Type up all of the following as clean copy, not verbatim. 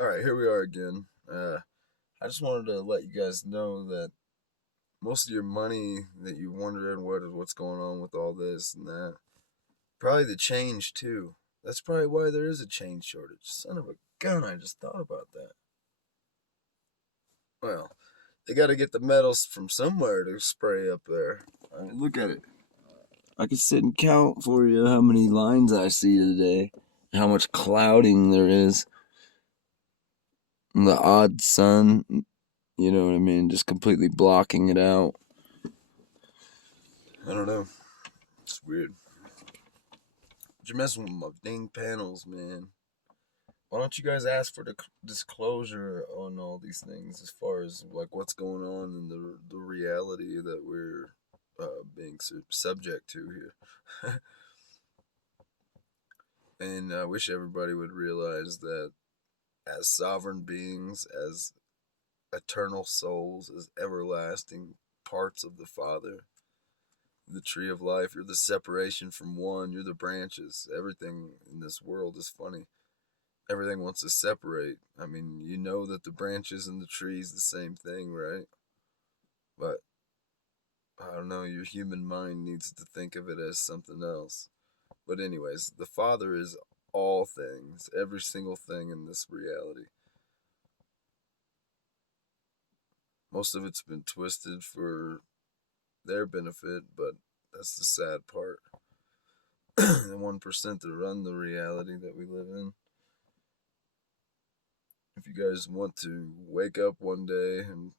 All right, here we are again. I just wanted to let you guys know that most of your money that you're wondering what's going on with all this and that, probably the change too. That's probably why there is a change shortage. Son of a gun, I just thought about that. Well, they got to get the metals from somewhere to spray up there. I mean, look at it. I could sit and count for you how many lines I see today, how much clouding there is, the odd sun. You know what I mean? Just completely blocking it out. I don't know. It's weird. You're messing with my dang panels, man. Why don't you guys ask for the disclosure on all these things as far as like what's going on and the reality that we're being subject to here? And I wish everybody would realize that as sovereign beings, as eternal souls, as everlasting parts of the Father, the tree of life, you're the separation from one, you're the branches. Everything in this world is funny. Everything wants to separate. I mean, you know that the branches and the trees the same thing, right? But I don't know, your human mind needs to think of it as something else. But anyways, the Father is all things, every single thing in this reality. Most of it's been twisted for their benefit, but that's the sad part. The 1% that run the reality that we live in. If you guys want to wake up one day and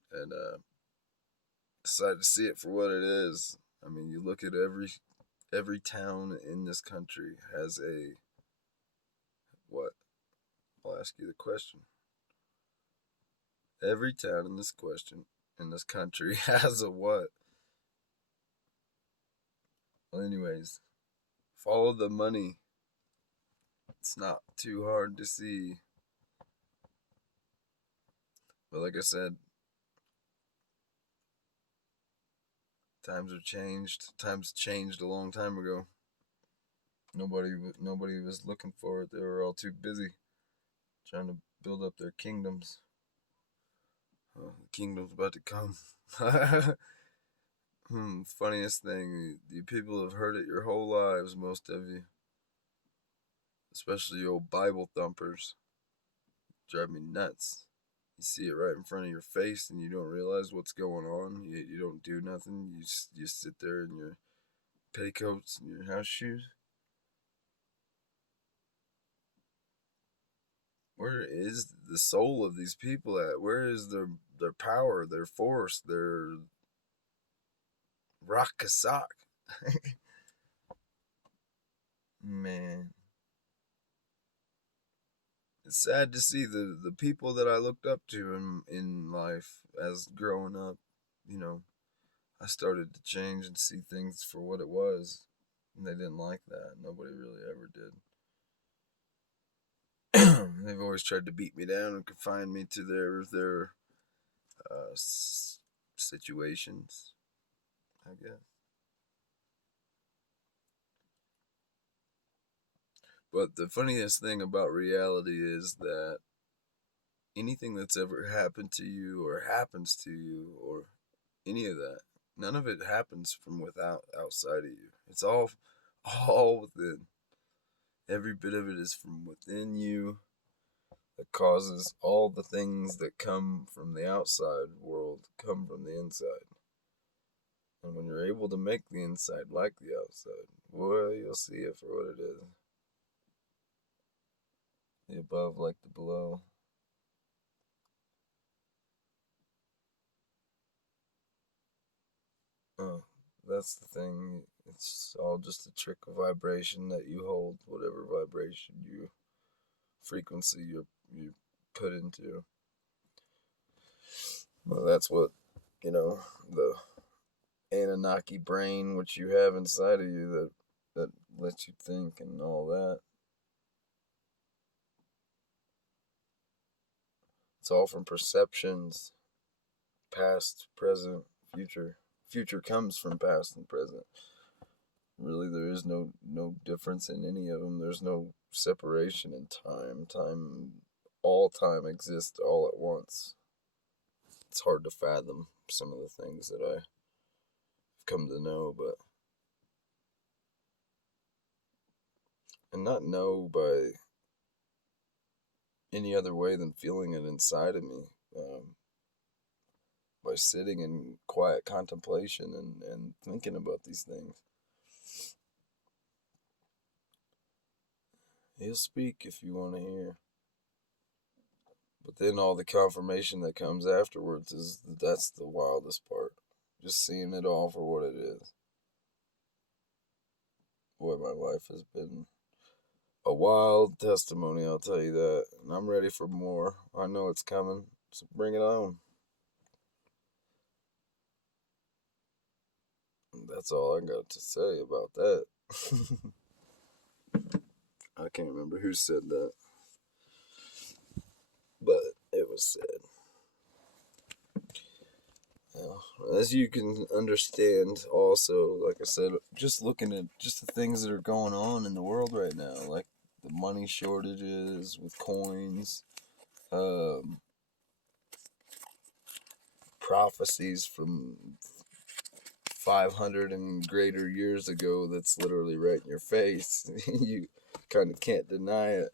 decide to see it for what it is, I mean, you look at every town in this country has a what? I'll ask you the question. Every town in this country has a what? Well, anyways, follow the money. It's not too hard to see. But like I said, times are changed. Times changed a long time ago. Nobody was looking for it. They were all too busy trying to build up their kingdoms. The kingdom's about to come. Funniest thing, you people have heard it your whole lives, most of you, especially you old Bible thumpers. Drive me nuts. You see it right in front of your face and you don't realize what's going on. You don't do nothing. You sit there in your petticoats and your house shoes. Where is the soul of these people at? Where is their power, their force, their rakasak? Man, it's sad to see the people that I looked up to in life as growing up. You know, I started to change and see things for what it was, and they didn't like that. Nobody really ever did. They've always tried to beat me down and confine me to their situations, I guess. But the funniest thing about reality is that anything that's ever happened to you or happens to you or any of that, none of it happens from without outside of you. It's all within. Every bit of it is from within you that causes all the things that come from the outside world come from the inside. And when you're able to make the inside like the outside, boy, you'll see it for what it is. The above like the below. Oh, that's the thing. It's all just a trick of vibration that you hold, whatever vibration frequency you put into. Well, that's what the Anunnaki brain, which you have inside of you, that lets you think and all that. It's all from perceptions, past, present, future. Future comes from past and present. Really, there is no difference in any of them. There's no separation in time. Time all time exist all at once. It's hard to fathom some of the things that I've come to know, but and not know by any other way than feeling it inside of me, by sitting in quiet contemplation and thinking about these things. He'll speak if you want to hear. But then all the confirmation that comes afterwards that's the wildest part. Just seeing it all for what it is. Boy, my life has been a wild testimony, I'll tell you that. And I'm ready for more. I know it's coming, so bring it on. That's all I got to say about that. I can't remember who said that, but it was said. As you can understand, also, like I said, just looking at just the things that are going on in the world right now, like the money shortages with coins, prophecies from 500 and greater years ago that's literally right in your face. You kind of can't deny it.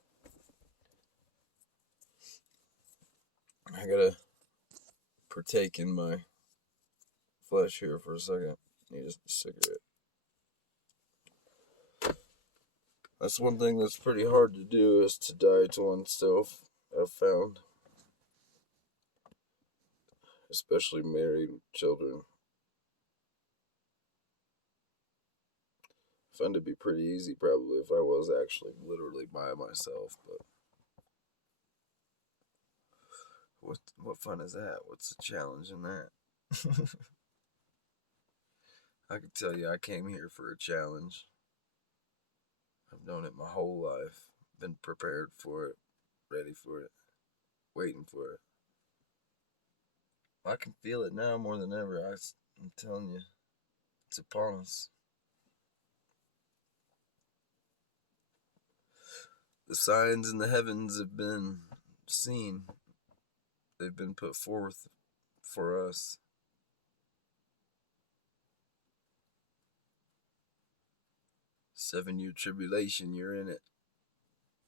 I gotta partake in my flesh here for a second. Need a cigarette. That's one thing that's pretty hard to do, is to die to oneself, I've found. Especially married with children. I found it'd be pretty easy probably if I was actually literally by myself, but what fun is that? What's the challenge in that? I can tell you I came here for a challenge. I've known it my whole life. Been prepared for it, ready for it, waiting for it. I can feel it now more than ever. I'm telling you, it's upon us. The signs in the heavens have been seen. They've been put forth for us. 7-year tribulation, you're in it.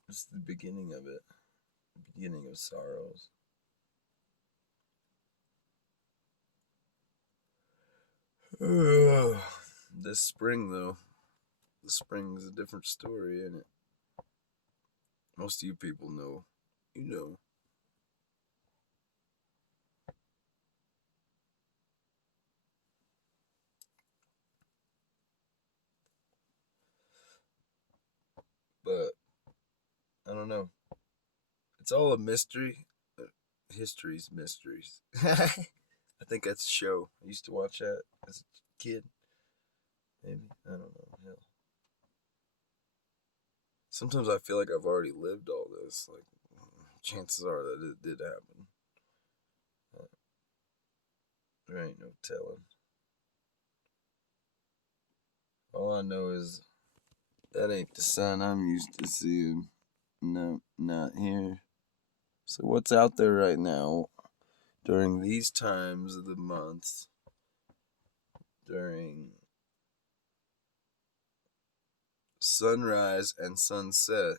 It's the beginning of it. The beginning of sorrows. This spring, though, the spring is a different story, isn't it? Most of you people know. You know. But, I don't know. It's all a mystery. History's mysteries. I think that's a show. I used to watch that as a kid. Maybe. I don't know. Hell. Sometimes I feel like I've already lived all this. Like, chances are that it did happen. There ain't no telling. All I know is that ain't the sun I'm used to seeing. No, not here. So what's out there right now during these times of the month, during sunrise and sunset?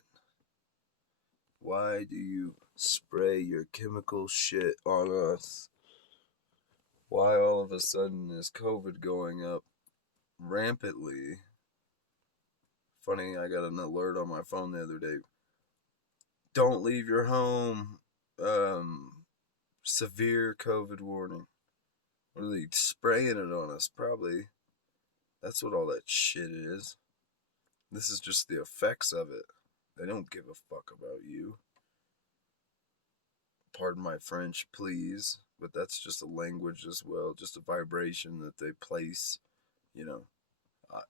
Why do you spray your chemical shit on us? Why all of a sudden is COVID going up rampantly? Funny, I got an alert on my phone the other day. Don't leave your home. Severe COVID warning. What are they spraying it on us? Probably. That's what all that shit is. This is just the effects of it. They don't give a fuck about you. Pardon my French, please. But that's just a language as well. Just a vibration that they place. You know,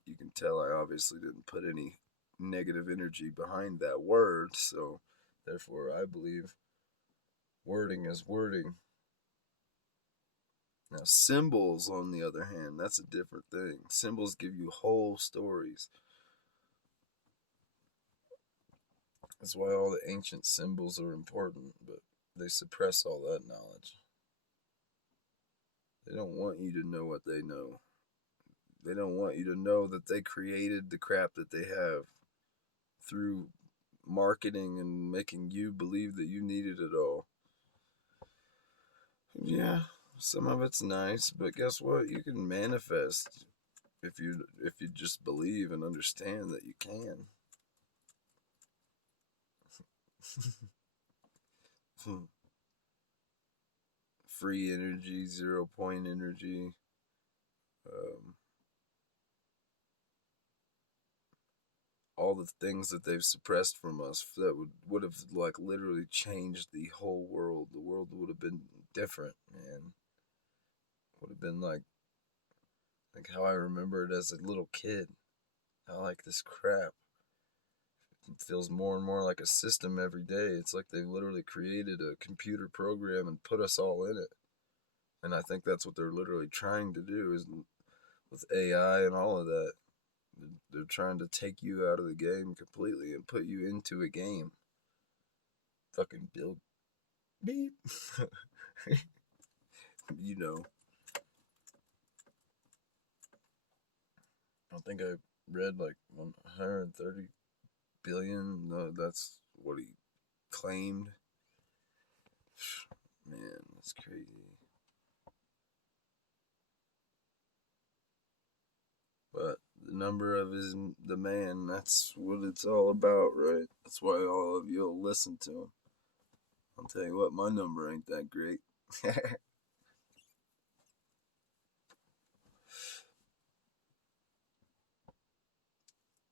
you can tell I obviously didn't put any negative energy behind that word. So, therefore, I believe wording is wording. Now, symbols, on the other hand, that's a different thing. Symbols give you whole stories. That's why all the ancient symbols are important, but they suppress all that knowledge. They don't want you to know what they know. They don't want you to know that they created the crap that they have through marketing and making you believe that you needed it all. Yeah, some of it's nice, but guess what? You can manifest if you just believe and understand that you can. Free energy, 0 point energy. Um, all the things that they've suppressed from us that would have like literally changed the whole world. The world would have been different, man. Would have been like how I remember it as a little kid. I like this crap. It feels more and more like a system every day. It's like they literally created a computer program and put us all in it. And I think that's what they're literally trying to do is with AI and all of that. They're trying to take you out of the game completely and put you into a game. Fucking Bill Beep. you know, I think I read like 130 billion. No, that's what he claimed. Man, that's crazy. But the number of his the man, that's what it's all about, right? That's why all of you'll listen to him. I'll tell you what, my number ain't that great.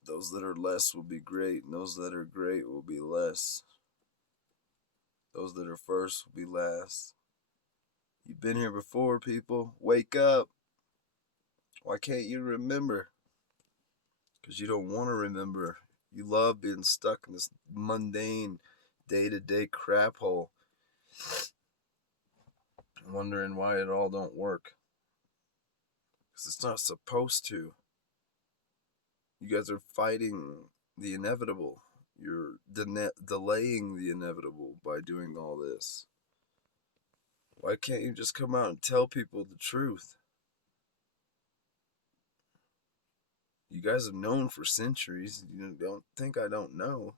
Those that are less will be great, and those that are great will be less. Those that are first will be last. You've been here before, people. Wake up. Why can't you remember? Because you don't want to remember. You love being stuck in this mundane, day-to-day crap hole, wondering why it all don't work. Because it's not supposed to. You guys are fighting the inevitable. You're delaying the inevitable by doing all this. Why can't you just come out and tell people the truth? You guys have known for centuries. You don't think I don't know.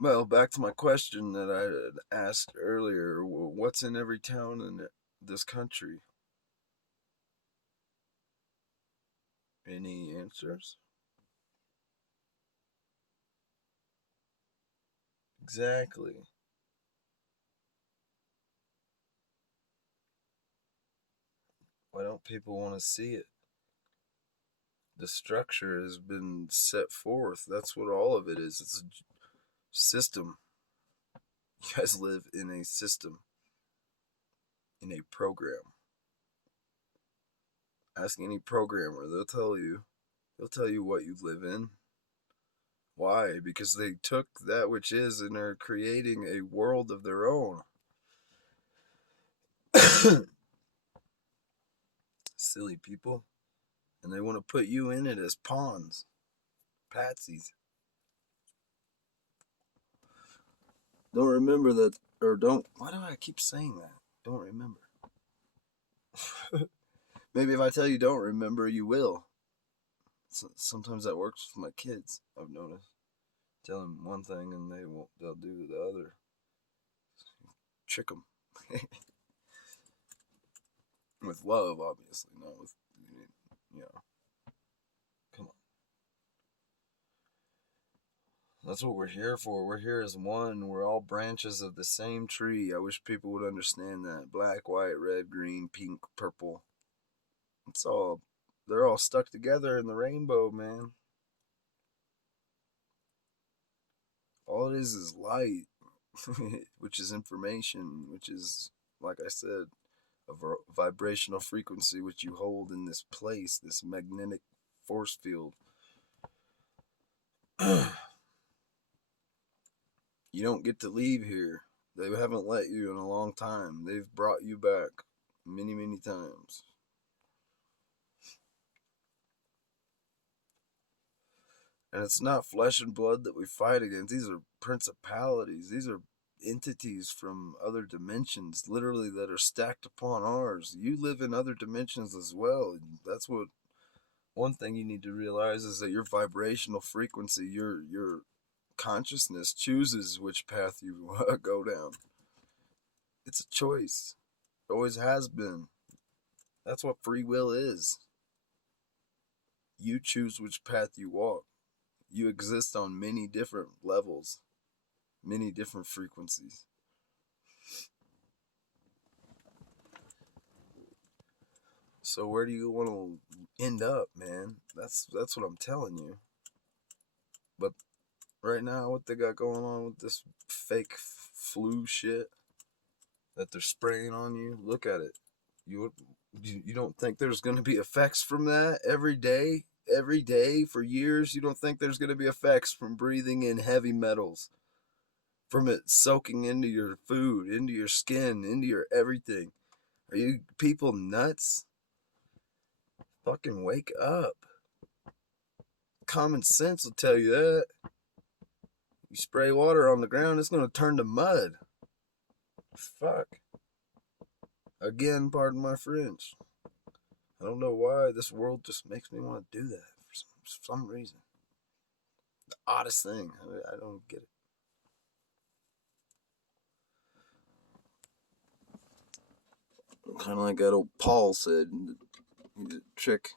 Well, back to my question that I had asked earlier. What's in every town in this country? Any answers? Exactly. Why don't people want to see it? The structure has been set forth. That's what all of it is. It's a system. You guys live in a system, in a program. Ask any programmer, they'll tell you. They'll tell you what you live in. Why? Because they took that which is and are creating a world of their own. Silly people. And they want to put you in it as pawns, patsies. Don't remember that, or don't. Why do I keep saying that? Don't remember. Maybe if I tell you don't remember, you will. Sometimes that works with my kids. I've noticed. Tell them one thing and they won't. They'll do the other. Trick them with love, obviously, not with you know. Come on. That's what we're here for. We're here as one. We're all branches of the same tree. I wish people would understand that. Black, white, red, green, pink, purple. It's all, they're all stuck together in the rainbow, man. All it is light, which is information, which is, like I said, a vibrational frequency which you hold in this place, this magnetic force field. You don't get to leave here. They haven't let you in a long time. They've brought you back many, many times. And it's not flesh and blood that we fight against. These are principalities. These are entities from other dimensions, literally, that are stacked upon ours. You live in other dimensions as well. That's what one thing you need to realize is that your vibrational frequency, your consciousness chooses which path you go down. It's a choice. It always has been. That's what free will is. You choose which path you walk. You exist on many different levels, many different frequencies. So where do you want to end up, man? That's what I'm telling you. But right now, what they got going on with this fake flu shit that they're spraying on you, look at it. You don't think there's going to be effects from that every day for years? You don't think there's going to be effects from breathing in heavy metals, from it soaking into your food, into your skin, into your everything? Are you people nuts? Fucking wake up. Common sense will tell you that. You spray water on the ground, it's going to turn to mud. Fuck. Again, pardon my French. I don't know why this world just makes me want to do that for some reason. The oddest thing. I don't get it. Kind of like that old Paul said, the trick.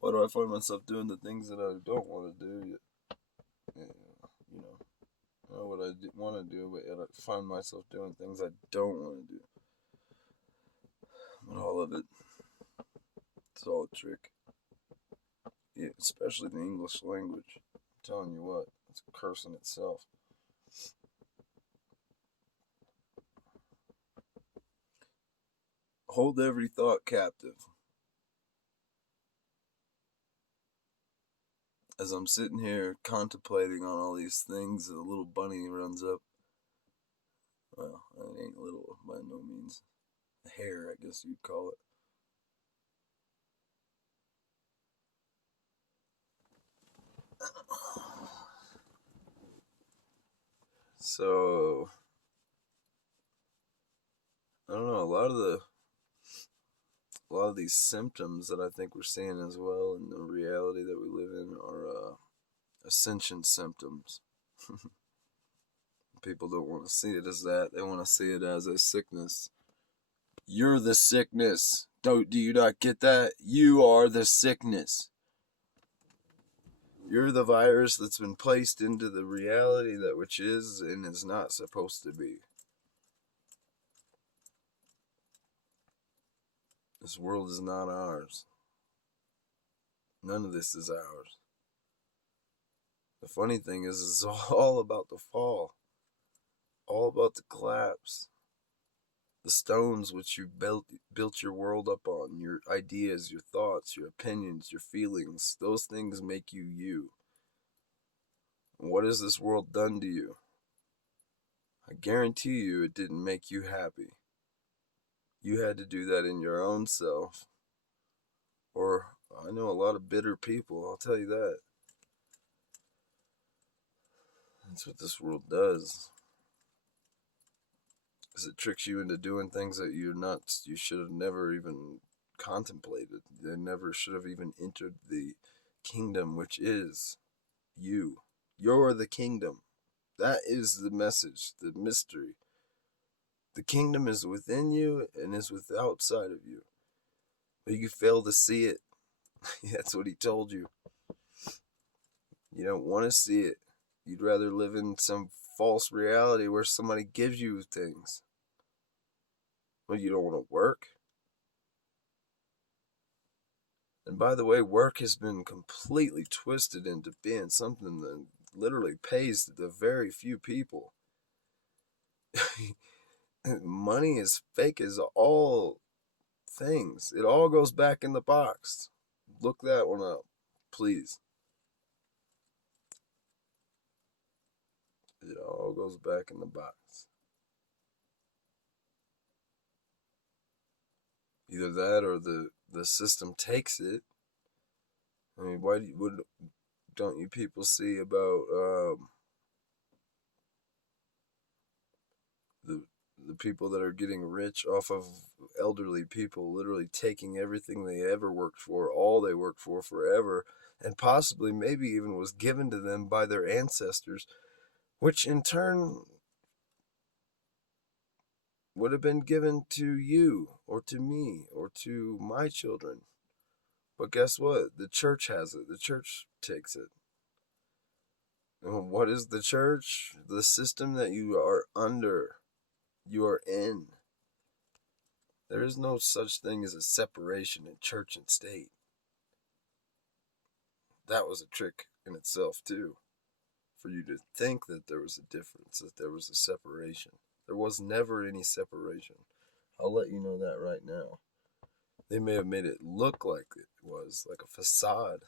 Why do I find myself doing the things that I don't want to do? Yeah, you know, I know what I want to do, but yet I find myself doing things I don't want to do. But all of it, it's all a trick. Yeah, especially the English language. I'm telling you what, it's a curse in itself. Hold every thought captive. As I'm sitting here contemplating on all these things, a little bunny runs up. Well, it ain't little by no means. A hare, I guess you'd call it. So, I don't know, a lot of these symptoms that I think we're seeing as well in the reality that we live in are ascension symptoms. People don't want to see it as that. They want to see it as a sickness. You're the sickness. Do you not get that? You are the sickness. You're the virus that's been placed into the reality that which is and is not supposed to be. This world is not ours. None of this is ours. The funny thing is, it's all about the fall. All about the collapse. The stones which you built your world up on, your ideas, your thoughts, your opinions, your feelings, those things make you you. And what has this world done to you? I guarantee you it didn't make you happy. You had to do that in your own self. Or I know a lot of bitter people, I'll tell you that. That's what this world does. Because it tricks you into doing things that you should have never even contemplated. They never should have even entered the kingdom, which is you. You're the kingdom. That is the message, the mystery. The kingdom is within you and is outside of you. But you fail to see it. That's what he told you. You don't want to see it. You'd rather live in some false reality where somebody gives you things. Well, you don't want to work. And by the way, work has been completely twisted into being something that literally pays the very few people. Money is fake as all things. It all goes back in the box. Look that one up, please. It all goes back in the box. Either that or the system takes it. I mean, don't you people see about the the people that are getting rich off of elderly people literally taking everything they ever worked for, all they worked for forever, and possibly maybe even was given to them by their ancestors, which in turn would have been given to you or to me or to my children. But guess what? The church has it. The church takes it. And what is the church? The system that you are under, you are in. There is no such thing as a separation in church and state. That was a trick in itself, too, for you to think that there was a difference, that there was a separation. There was never any separation. I'll let you know that right now. They may have made it look like it was, like a facade,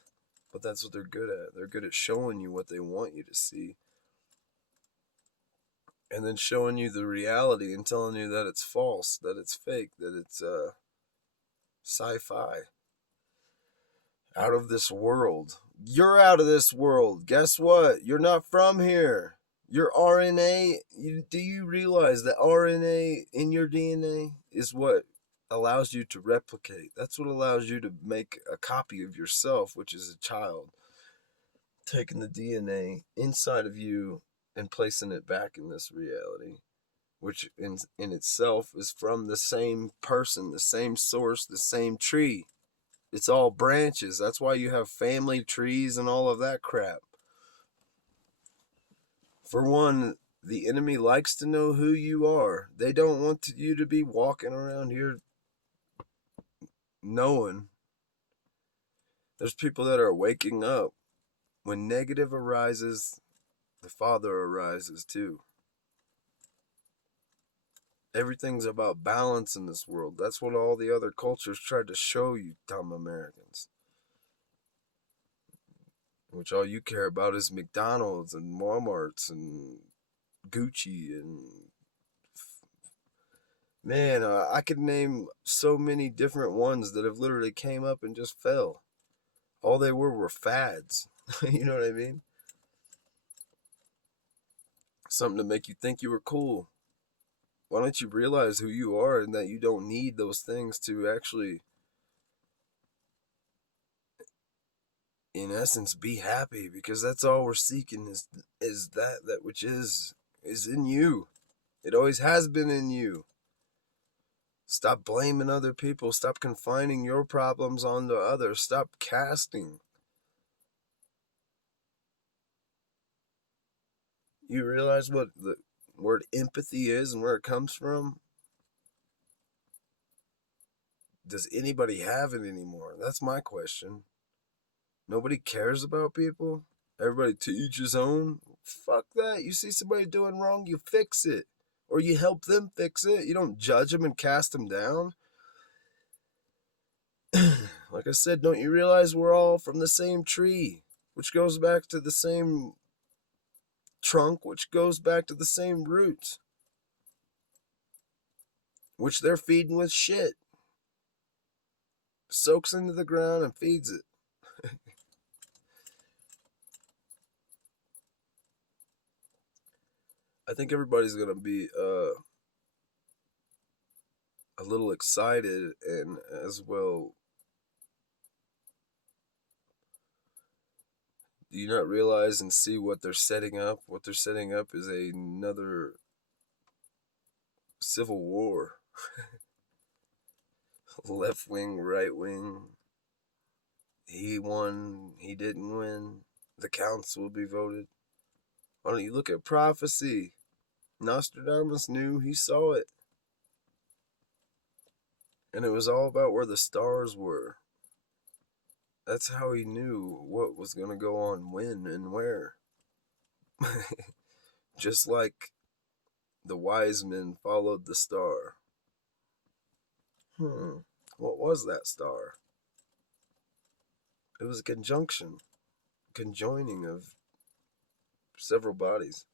but that's what they're good at. They're good at showing you what they want you to see, and then showing you the reality and telling you that it's false, that it's fake, that it's sci-fi. Out of this world. You're out of this world. Guess what? You're not from here. Your RNA, do you realize that RNA in your DNA is what allows you to replicate? That's what allows you to make a copy of yourself, which is a child. Taking the DNA inside of you and placing it back in this reality, which in itself is from the same person, the same source, the same tree. It's all branches. That's why you have family trees and all of that crap. For one, the enemy likes to know who you are. They don't want you to be walking around here knowing. There's people that are waking up. When negative arises, the Father arises too. Everything's about balance in this world. That's what all the other cultures tried to show you, dumb Americans. Which all you care about is McDonald's and Walmart's and Gucci and man, I could name so many different ones that have literally came up and just fell. All they were fads. You know what I mean? Something to make you think you were cool. Why don't you realize who you are and that you don't need those things to actually, in essence, be happy? Because that's all we're seeking is that which is in you. It always has been in you. Stop blaming other people. Stop confining your problems onto others. Stop casting. You realize what the word empathy is and where it comes from? Does anybody have it anymore? That's my question. Nobody cares about people? Everybody to each his own? Fuck that. You see somebody doing wrong, you fix it. Or you help them fix it. You don't judge them and cast them down. Like I said, don't you realize we're all from the same tree, which goes back to the same trunk, which goes back to the same roots, which they're feeding with shit. Soaks into the ground and feeds it. I think everybody's gonna be a little excited and as well. Do you not realize and see what they're setting up? What they're setting up is another civil war. Left wing, right wing. He won, he didn't win. The counts will be voted. Why don't you look at prophecy? Nostradamus knew, he saw it. And it was all about where the stars were. That's how he knew what was going to go on when and where. Just like the wise men followed the star. What was that star? It was a conjoining of several bodies.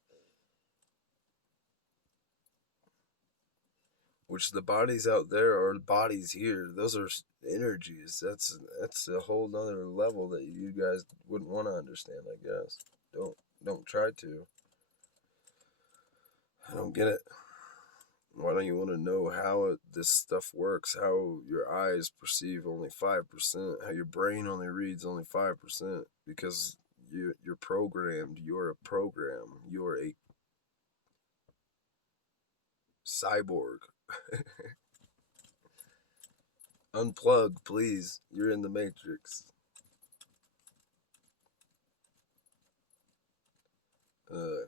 which the bodies out there are bodies here. Those are energies. That's a whole nother level that you guys wouldn't want to understand, I guess. Don't try to. I don't get it. Why don't you want to know how this stuff works? How your eyes perceive only 5%? How your brain only reads only 5%? Because you're programmed. You're a program. You're a cyborg. Unplug, please. You're in the Matrix. The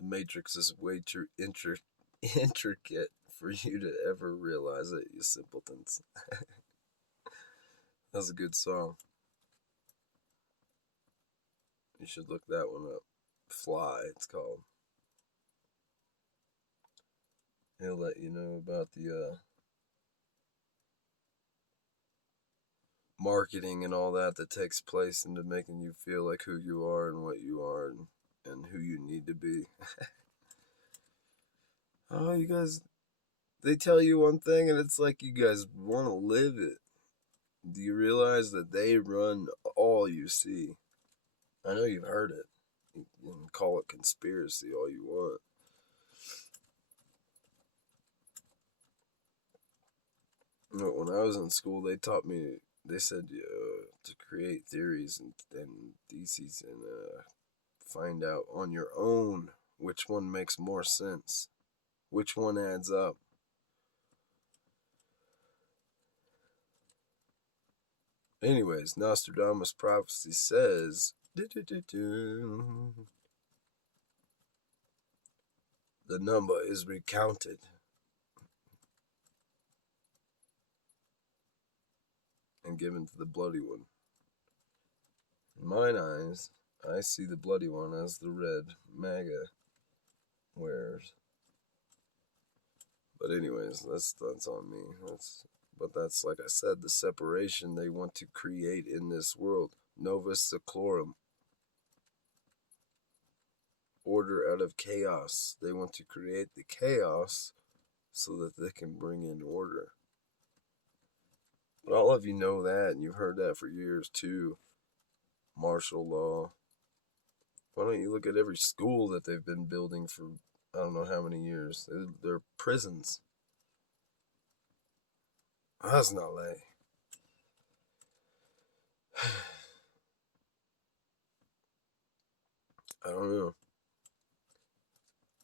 Matrix is way too intricate for you to ever realize it, you simpletons. That's a good song. You should look that one up. Fly, it's called. He'll let you know about the marketing and all that takes place into making you feel like who you are and what you are and who you need to be. Oh, you guys, they tell you one thing and it's like you guys want to live it. Do you realize that they run all you see? I know you've heard it. You can call it conspiracy all you want. But when I was in school, they taught me, they said to create theories and theses and find out on your own which one makes more sense, which one adds up. Anyways, Nostradamus' prophecy says, the number is recounted. And given to the bloody one. In mine eyes, I see the bloody one as the red MAGA wears. But anyways, that's on me. But that's, like I said, the separation they want to create in this world. Novus Seclorum. Order out of chaos. They want to create the chaos so that they can bring in order. But all of you know that, and you've heard that for years too. Martial law. Why don't you look at every school that they've been building for I don't know how many years? They're prisons. That's not like. I don't know.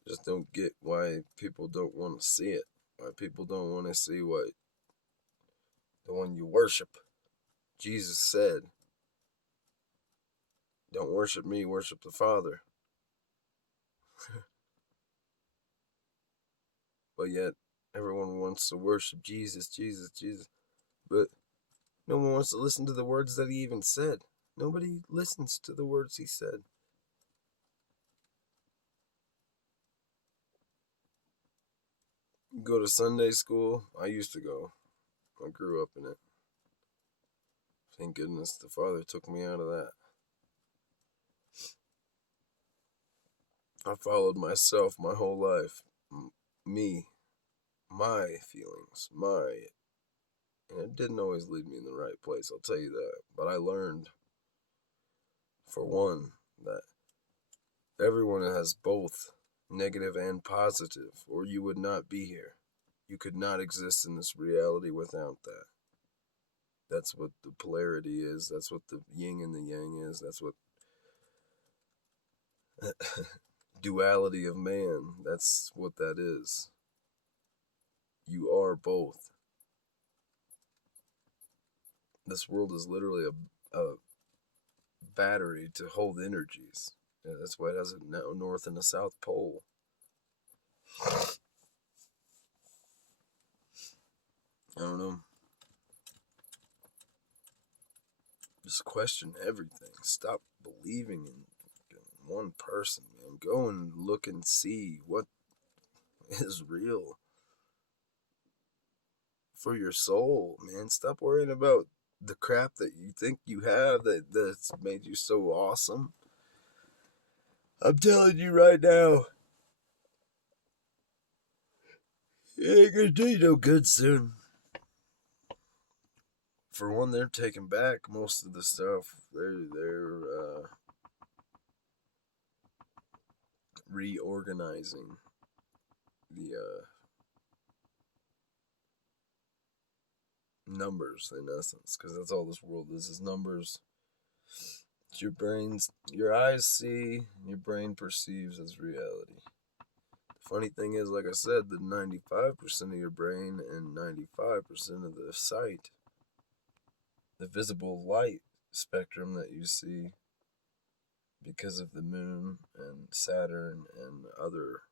Just don't get why people don't want to see it. Why people don't want to see what the one you worship. Jesus said, don't worship me, worship the Father. But yet, everyone wants to worship Jesus, Jesus, Jesus. But no one wants to listen to the words that he even said. Nobody listens to the words he said. You go to Sunday school. I used to go. I grew up in it. Thank goodness the Father took me out of that. I followed myself my whole life. Me. My feelings. And it didn't always lead me in the right place, I'll tell you that. But I learned, for one, that everyone has both negative and positive, or you would not be here. You could not exist in this reality without that. That's what the polarity is. That's what the yin and the yang is. That's what duality of man. That's what that is. You are both. This world is literally a battery to hold energies. Yeah, that's why it has a north and a south pole. I don't know. Just question everything. Stop believing in one person, man. Go and look and see what is real for your soul, man. Stop worrying about the crap that you think you have that's made you so awesome. I'm telling you right now, it ain't gonna do you no good soon. For one, they're taking back most of the stuff. They're reorganizing the numbers in essence, because that's all this world is numbers. It's your eyes see, your brain perceives as reality. The funny thing is, like I said, the 95% of your brain and 95% of the sight, the visible light spectrum that you see, because of the moon and Saturn and other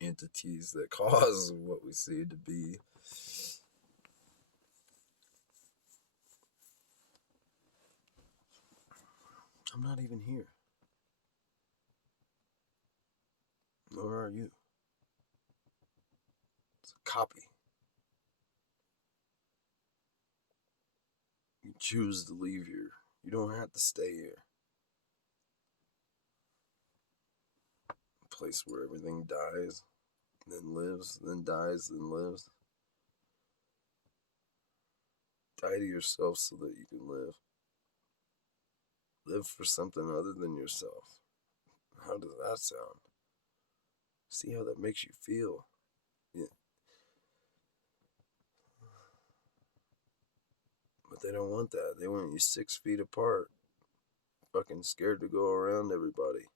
entities that cause what we see to be. I'm not even here. Nor are you. It's a copy. You choose to leave here. You don't have to stay here. A place where everything dies, then lives, then dies, then lives. Die to yourself so that you can live. Live for something other than yourself. How does that sound? See how that makes you feel. Yeah. But they don't want that. They want you 6 feet apart. Fucking scared to go around everybody.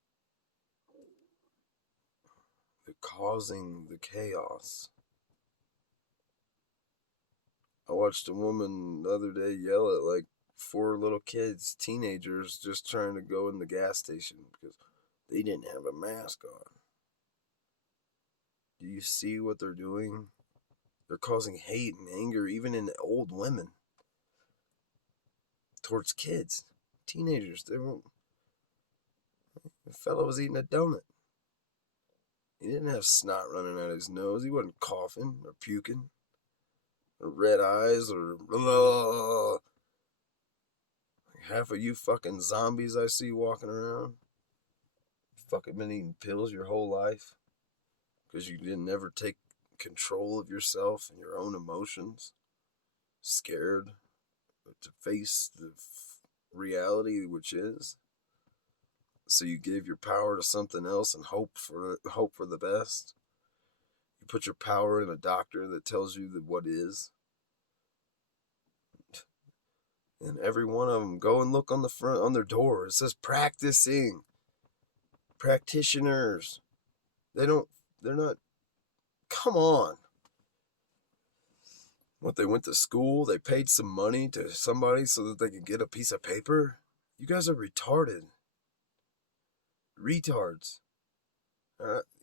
They're causing the chaos. I watched a woman the other day yell at like 4 little kids, teenagers, just trying to go in the gas station because they didn't have a mask on. Do you see what they're doing? They're causing hate and anger even in old women towards kids, teenagers. The fellow was eating a donut. He didn't have snot running out his nose. He wasn't coughing or puking or red eyes or half of you fucking zombies I see walking around. You fucking been eating pills your whole life because you didn't ever take control of yourself and your own emotions. Scared to face the reality which is. So you give your power to something else and hope for the best. You put your power in a doctor that tells you that what is. And every one of them, go and look on the front on their door. It says practicing practitioners. They're not. Come on. What, they went to school? They paid some money to somebody so that they could get a piece of paper? You guys are retarded. Retards.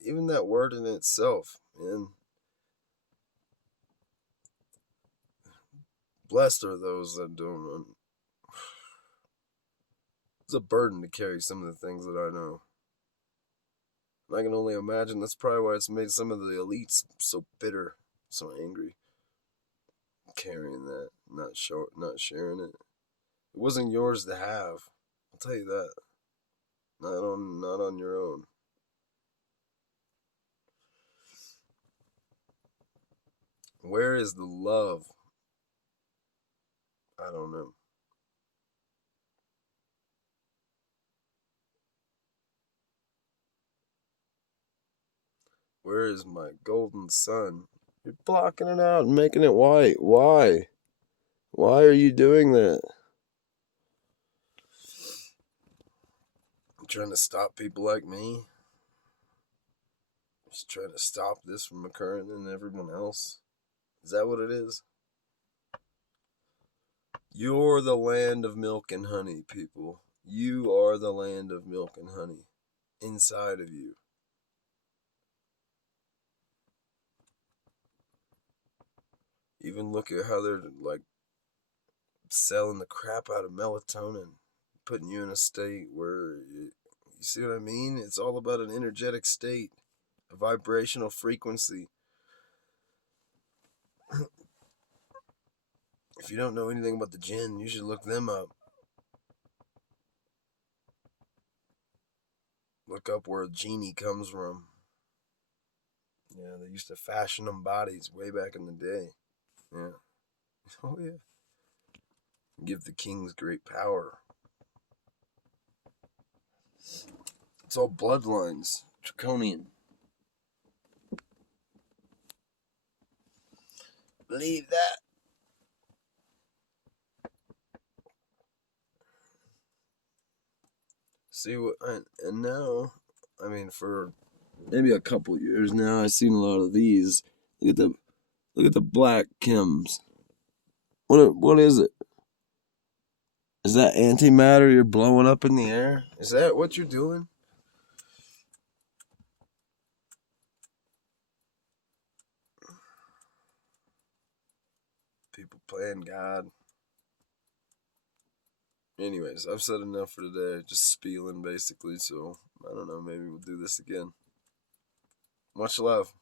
Even that word in itself, man. Blessed are those that don't. It's a burden to carry some of the things that I know. And I can only imagine that's probably why it's made some of the elites so bitter, so angry. Carrying that, not sharing it. It wasn't yours to have. I'll tell you that. Not on your own. Where is the love? I don't know. Where is my golden sun? You're blocking it out and making it white. Why? Why are you doing that? I'm trying to stop people like me. Just trying to stop this from occurring in everyone else. Is that what it is? You're the land of milk and honey, people. You are the land of milk and honey inside of you. Even look at how they're like selling the crap out of melatonin, putting you in a state where you see what I mean? It's all about an energetic state, a vibrational frequency. If you don't know anything about the jinn, you should look them up. look up where a genie comes from. Yeah, they used to fashion them bodies way back in the day. Yeah. Oh, yeah. Give the kings great power. It's all bloodlines. Draconian. Believe that. See what, and now, I mean, for maybe a couple years now, I've seen a lot of these. Look at the black chems. What is it? Is that antimatter you're blowing up in the air? Is that what you're doing? People playing God. Anyways, I've said enough for today. Just spieling basically, so I don't know, maybe we'll do this again. Much love.